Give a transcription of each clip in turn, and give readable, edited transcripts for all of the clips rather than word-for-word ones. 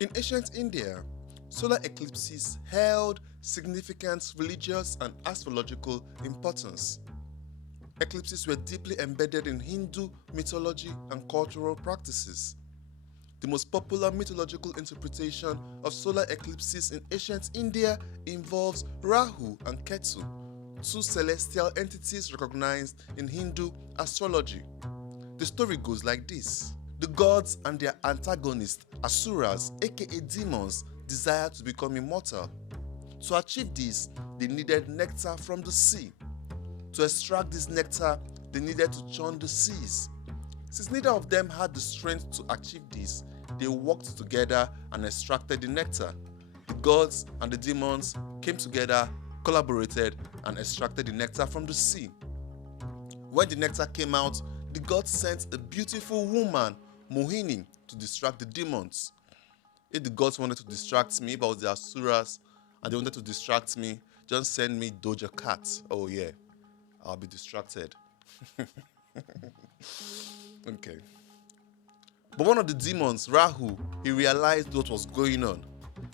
In ancient India, solar eclipses held significant religious and astrological importance. Eclipses were deeply embedded in Hindu mythology and cultural practices. The most popular mythological interpretation of solar eclipses in ancient India involves Rahu and Ketu, two celestial entities recognized in Hindu astrology. The story goes like this. The gods and their antagonists, Asuras, aka demons, desired to become immortal. To achieve this, they needed nectar from the sea. To extract this nectar, they needed to churn the seas. Since neither of them had the strength to achieve this, they worked together and extracted the nectar. The gods and the demons came together, collaborated, and extracted the nectar from the sea. When the nectar came out, the gods sent a beautiful woman, Mohini, to distract the demons. If the gods wanted to distract me, if I was the Asuras and they wanted to distract me, just send me Doja Cat. Oh yeah, I'll be distracted. Okay. But one of the demons, Rahu, he realized what was going on.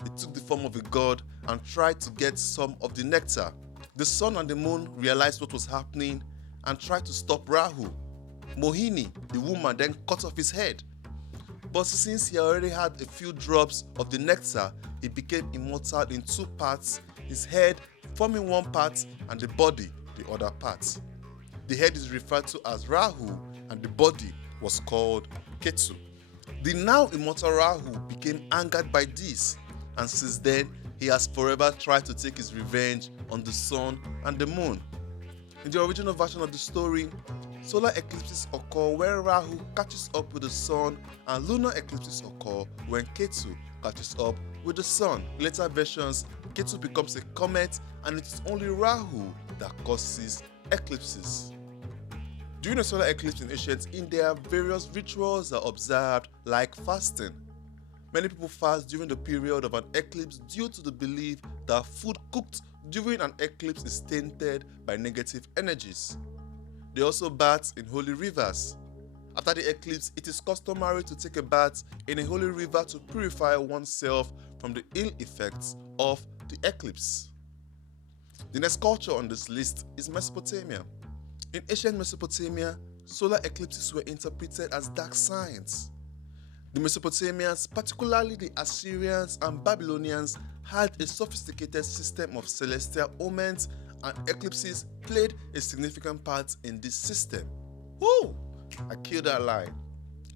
He took the form of a god and tried to get some of the nectar. The sun and the moon realized what was happening and tried to stop Rahu. Mohini, the woman, then cut off his head. But since he already had a few drops of the nectar, he became immortal in two parts, his head forming one part and the body the other part. The head is referred to as Rahu and the body was called Ketu. The now immortal Rahu became angered by this, and since then he has forever tried to take his revenge on the sun and the moon. In the original version of the story, solar eclipses occur when Rahu catches up with the sun, and lunar eclipses occur when Ketu catches up with the sun. In later versions, Ketu becomes a comet and it is only Rahu that causes eclipses. During a solar eclipse in ancient India, various rituals are observed like fasting. Many people fast during the period of an eclipse due to the belief that food cooked during an eclipse is tainted by negative energies. They also bath in holy rivers. After the eclipse, it is customary to take a bath in a holy river to purify oneself from the ill effects of the eclipse. The next culture on this list is Mesopotamia. In ancient Mesopotamia, solar eclipses were interpreted as dark signs. The Mesopotamians, particularly the Assyrians and Babylonians, had a sophisticated system of celestial omens, and eclipses played a significant part in this system. Woo! I killed that line.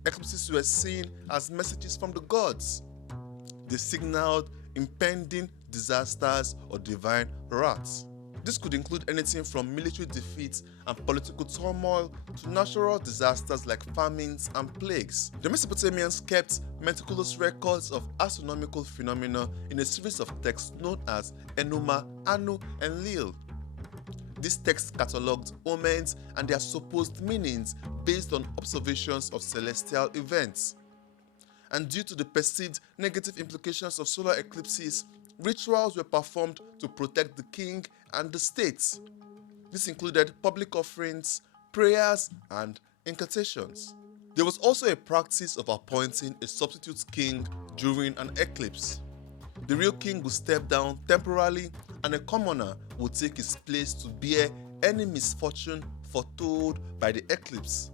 Eclipses were seen as messages from the gods. They signaled impending disasters or divine wrath. This could include anything from military defeats and political turmoil to natural disasters like famines and plagues. The Mesopotamians kept meticulous records of astronomical phenomena in a series of texts known as Enuma, Anu, and Lil. These texts catalogued omens and their supposed meanings based on observations of celestial events. And due to the perceived negative implications of solar eclipses, rituals were performed to protect the king and the state. This included public offerings, prayers, and incantations. There was also a practice of appointing a substitute king during an eclipse. The real king would step down temporarily and a commoner would take his place to bear any misfortune foretold by the eclipse.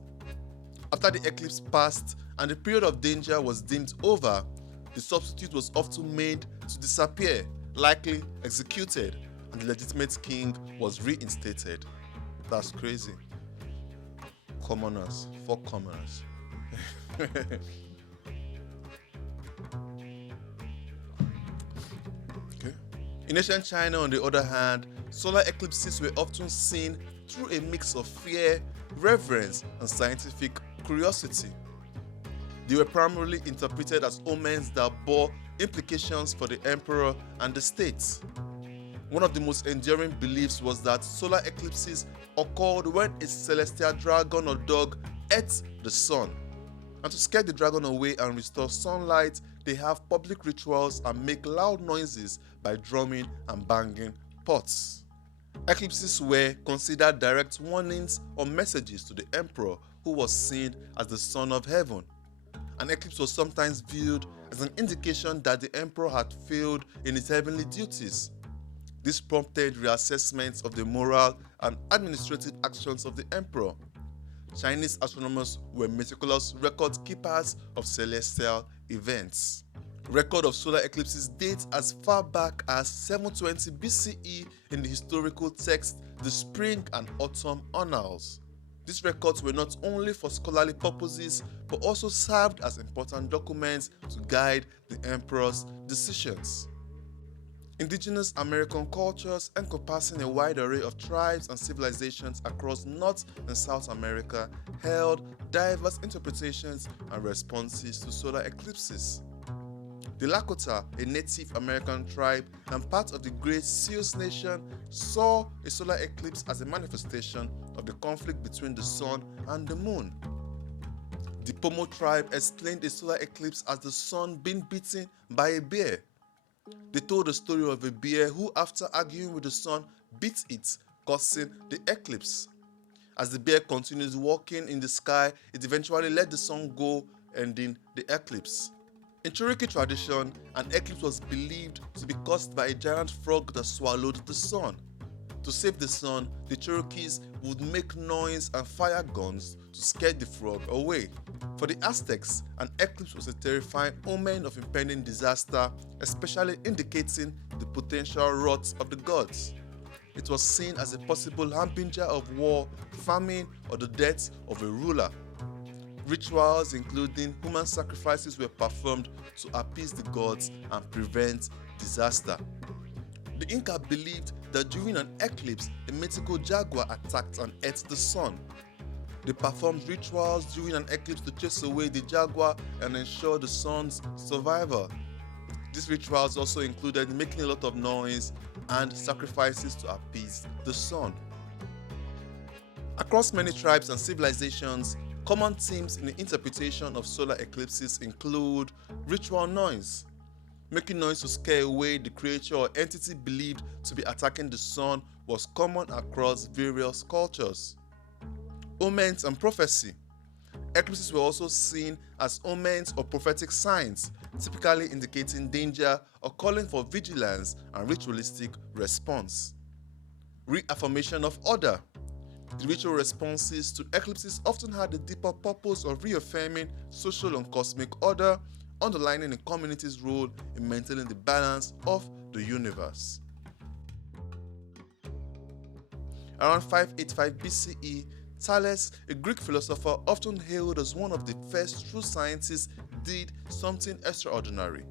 After the eclipse passed and the period of danger was deemed over, the substitute was often made to disappear, likely executed, and the legitimate king was reinstated. That's crazy. Commoners, for commoners. Okay. In ancient China, on the other hand, solar eclipses were often seen through a mix of fear, reverence, and scientific curiosity. They were primarily interpreted as omens that bore implications for the emperor and the state. One of the most enduring beliefs was that solar eclipses occurred when a celestial dragon or dog ate the sun. And to scare the dragon away and restore sunlight, they have public rituals and make loud noises by drumming and banging pots. Eclipses were considered direct warnings or messages to the emperor, who was seen as the son of heaven. An eclipse was sometimes viewed as an indication that the emperor had failed in his heavenly duties. This prompted reassessments of the moral and administrative actions of the emperor. Chinese astronomers were meticulous record keepers of celestial events. Record of solar eclipses dates as far back as 720 BCE in the historical text The Spring and Autumn Annals. These records were not only for scholarly purposes but also served as important documents to guide the emperor's decisions. Indigenous American cultures, encompassing a wide array of tribes and civilizations across North and South America, held diverse interpretations and responses to solar eclipses. The Lakota, a Native American tribe and part of the Great Sioux Nation, saw a solar eclipse as a manifestation of the conflict between the sun and the moon. The Pomo tribe explained a solar eclipse as the sun being beaten by a bear. They told the story of a bear who, after arguing with the sun, beat it, causing the eclipse. As the bear continues walking in the sky, it eventually let the sun go, ending the eclipse. In Cherokee tradition, an eclipse was believed to be caused by a giant frog that swallowed the sun. To save the sun, the Cherokees would make noise and fire guns to scare the frog away. For the Aztecs, an eclipse was a terrifying omen of impending disaster, especially indicating the potential wrath of the gods. It was seen as a possible harbinger of war, famine, or the death of a ruler. Rituals including human sacrifices were performed to appease the gods and prevent disaster. The Inca believed that during an eclipse, a mythical jaguar attacked and ate the sun. They performed rituals during an eclipse to chase away the jaguar and ensure the sun's survival. These rituals also included making a lot of noise and sacrifices to appease the sun. Across many tribes and civilizations, common themes in the interpretation of solar eclipses include ritual noise. Making noise to scare away the creature or entity believed to be attacking the sun was common across various cultures. Omens and prophecy. Eclipses were also seen as omens or prophetic signs, typically indicating danger or calling for vigilance and ritualistic response. Reaffirmation of order. The ritual responses to eclipses often had the deeper purpose of reaffirming social and cosmic order, underlining a community's role in maintaining the balance of the universe. Around 585 BCE, Thales, a Greek philosopher often hailed as one of the first true scientists, did something extraordinary.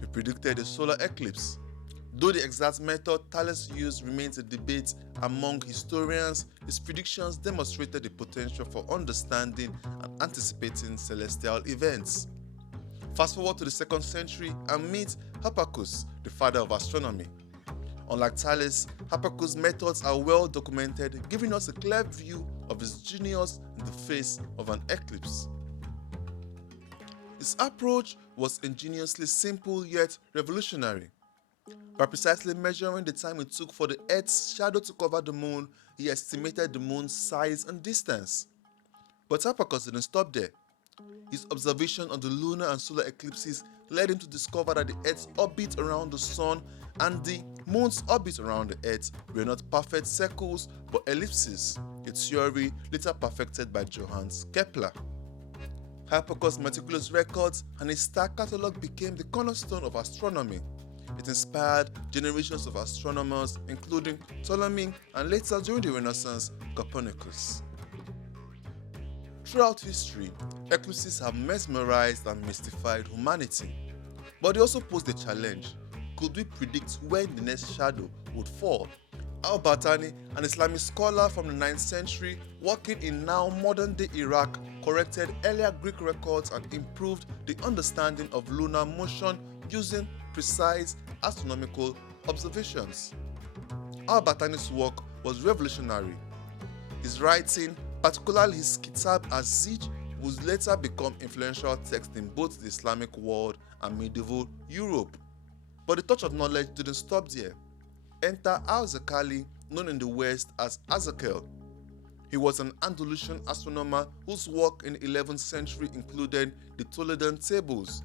He predicted a solar eclipse. Though the exact method Thales used remains a debate among historians, his predictions demonstrated the potential for understanding and anticipating celestial events. Fast forward to the 2nd century and meet Hipparchus, the father of astronomy. Unlike Thales, Hipparchus' methods are well documented, giving us a clear view of his genius in the face of an eclipse. His approach was ingeniously simple yet revolutionary. By precisely measuring the time it took for the Earth's shadow to cover the moon, he estimated the moon's size and distance. But Hipparchus didn't stop there. His observation of the lunar and solar eclipses led him to discover that the Earth's orbit around the sun and the moon's orbit around the Earth were not perfect circles but ellipses, a theory later perfected by Johannes Kepler. Hipparchus' meticulous records and his star catalogue became the cornerstone of astronomy. It inspired generations of astronomers, including Ptolemy and later during the Renaissance, Copernicus. Throughout history, eclipses have mesmerized and mystified humanity. But they also posed a challenge. Could we predict when the next shadow would fall? Al-Battani, an Islamic scholar from the 9th century working in now modern-day Iraq, corrected earlier Greek records and improved the understanding of lunar motion using precise astronomical observations. Al-Battani's work was revolutionary. His writing, particularly his Kitab az-Zij, would later become influential text in both the Islamic world and medieval Europe. But the touch of knowledge didn't stop there. Enter Al-Zakali, known in the West as Azakel. He was an Andalusian astronomer whose work in the 11th century included the Toledan tables.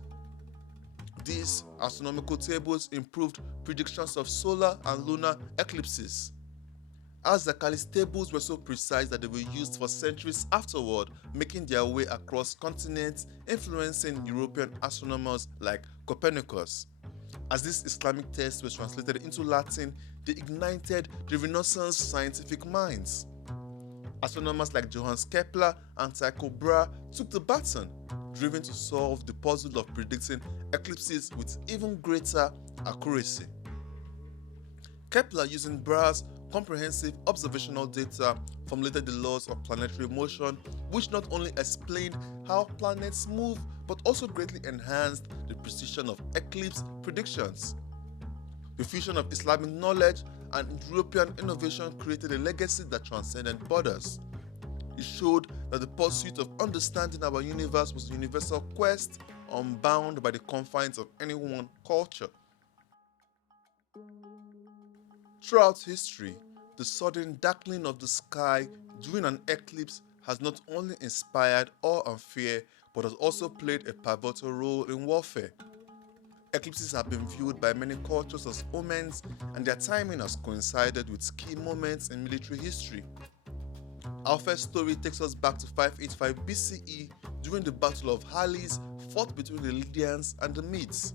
These astronomical tables improved predictions of solar and lunar eclipses. Al-Zakali's tables were so precise that they were used for centuries afterward, making their way across continents, influencing European astronomers like Copernicus. As these Islamic texts were translated into Latin, they ignited the Renaissance scientific minds. Astronomers like Johannes Kepler and Tycho Brahe took the baton, driven to solve the puzzle of predicting eclipses with even greater accuracy. Kepler, using Brahe's comprehensive observational data, formulated the laws of planetary motion, which not only explained how planets move but also greatly enhanced the precision of eclipse predictions. The fusion of Islamic knowledge and European innovation created a legacy that transcended borders. It showed that the pursuit of understanding our universe was a universal quest, unbound by the confines of any one culture. Throughout history, the sudden darkening of the sky during an eclipse has not only inspired awe and fear, but has also played a pivotal role in warfare. Eclipses have been viewed by many cultures as omens, and their timing has coincided with key moments in military history. Our first story takes us back to 585 BCE during the Battle of Halys, fought between the Lydians and the Medes.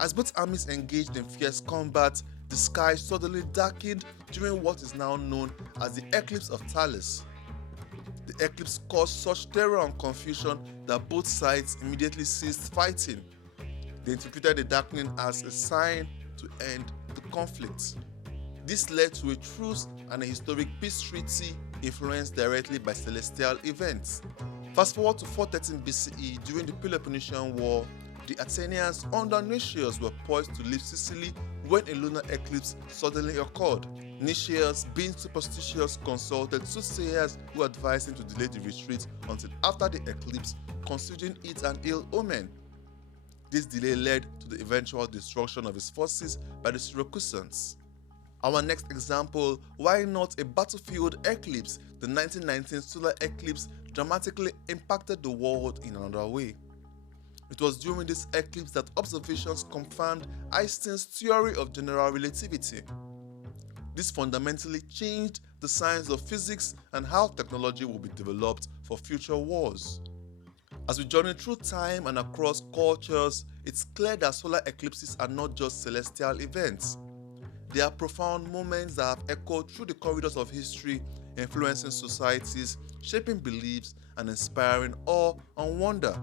As both armies engaged in fierce combat, the sky suddenly darkened during what is now known as the Eclipse of Thales. The eclipse caused such terror and confusion that both sides immediately ceased fighting. They interpreted the darkening as a sign to end the conflict. This led to a truce and a historic peace treaty influenced directly by celestial events. Fast forward to 413 BCE, during the Peloponnesian War, the Athenians under Nicias were poised to leave Sicily when a lunar eclipse suddenly occurred. Nicias, being superstitious, consulted soothsayers who advised him to delay the retreat until after the eclipse, considering it an ill omen. This delay led to the eventual destruction of his forces by the Syracusans. Our next example, why not a battlefield eclipse? The 1919 solar eclipse dramatically impacted the world in another way. It was during this eclipse that observations confirmed Einstein's theory of general relativity. This fundamentally changed the science of physics and how technology will be developed for future wars. As we journey through time and across cultures, it's clear that solar eclipses are not just celestial events. They are profound moments that have echoed through the corridors of history, influencing societies, shaping beliefs, and inspiring awe and wonder.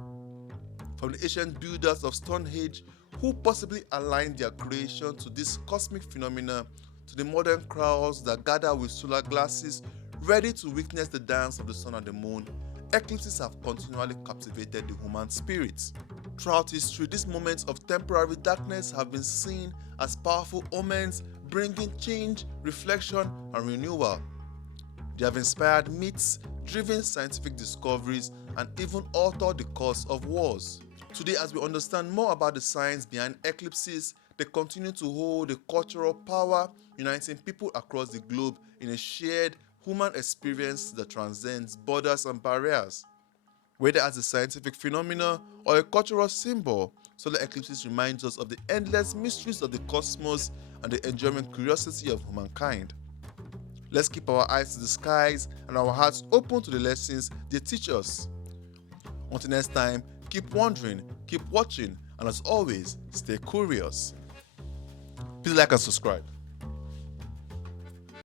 From the ancient builders of Stonehenge, who possibly aligned their creation to this cosmic phenomena, to the modern crowds that gather with solar glasses, ready to witness the dance of the sun and the moon, eclipses have continually captivated the human spirit. Throughout history, these moments of temporary darkness have been seen as powerful omens, bringing change, reflection, and renewal. They have inspired myths, driven scientific discoveries, and even altered the course of wars. Today, as we understand more about the science behind eclipses, they continue to hold a cultural power, uniting people across the globe in a shared human experience that transcends borders and barriers. Whether as a scientific phenomenon or a cultural symbol, solar eclipses remind us of the endless mysteries of the cosmos and the enduring curiosity of humankind. Let's keep our eyes to the skies and our hearts open to the lessons they teach us. Until next time, keep wondering, keep watching, and as always, stay curious. Please like and subscribe.